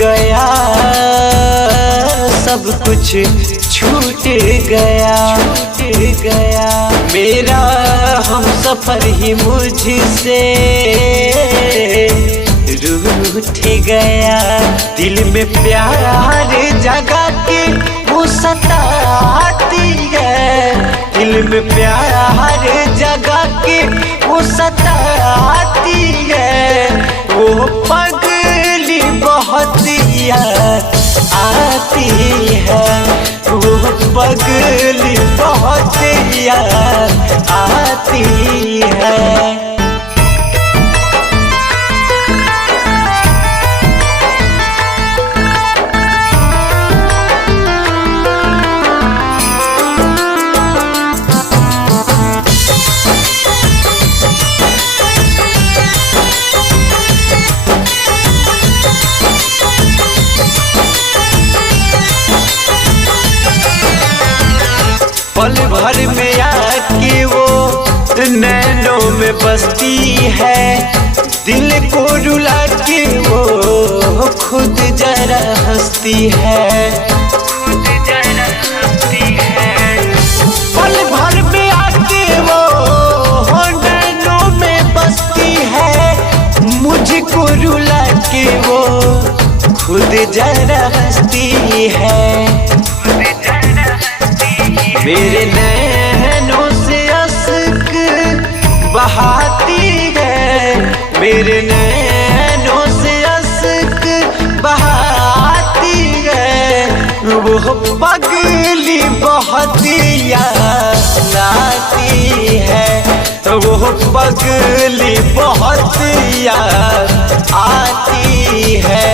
गया, सब कुछ छूट गया, छूट गया। मेरा हम सफर ही मुझसे रूठ गया। दिल में प्यार जगा के वो सताती है, दिल में प्यार जगा के वो सताती है। वो पगली बहुत याद आती है, वो पगली बहुत याद आती है। पल भर में आके वो नैनों में बसती है, दिल को रुला के वो खुद जरा हंसती है, खुद जरा हंसती है। पल भर में आके वो नैनों में बसती है, मुझको रुला के वो खुद जरा हंसती है। मेरे नैनों से अश्क बहाती है, मेरे नैनों से अश्क बहाती है। वो पगली बहुत याद आती है, वो पगली बहुत याद आती है।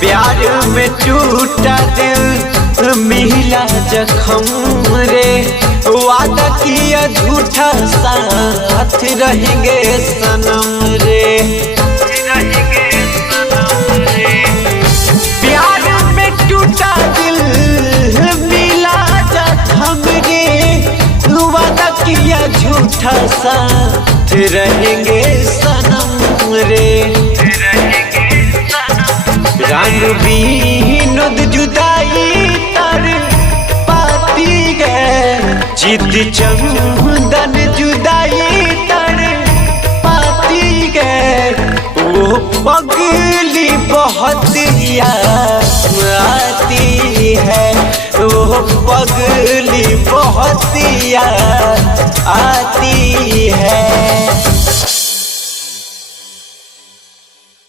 प्यार में टूटा दिल मिला जख्म रे, वादा किया झूठा साथ रहेंगे सनम रे, रहेंगे सनम रे। प्यार में टूटा दिल मिला जख्म रे, वादा किया झूठा साथ रहेंगे सनम रे। रंग विनोद जुदाई तर पाती है, चित चंदन जुदाई तर पाती है। वो पगली बहुत याद आती है, वो पगली बहुत याद आती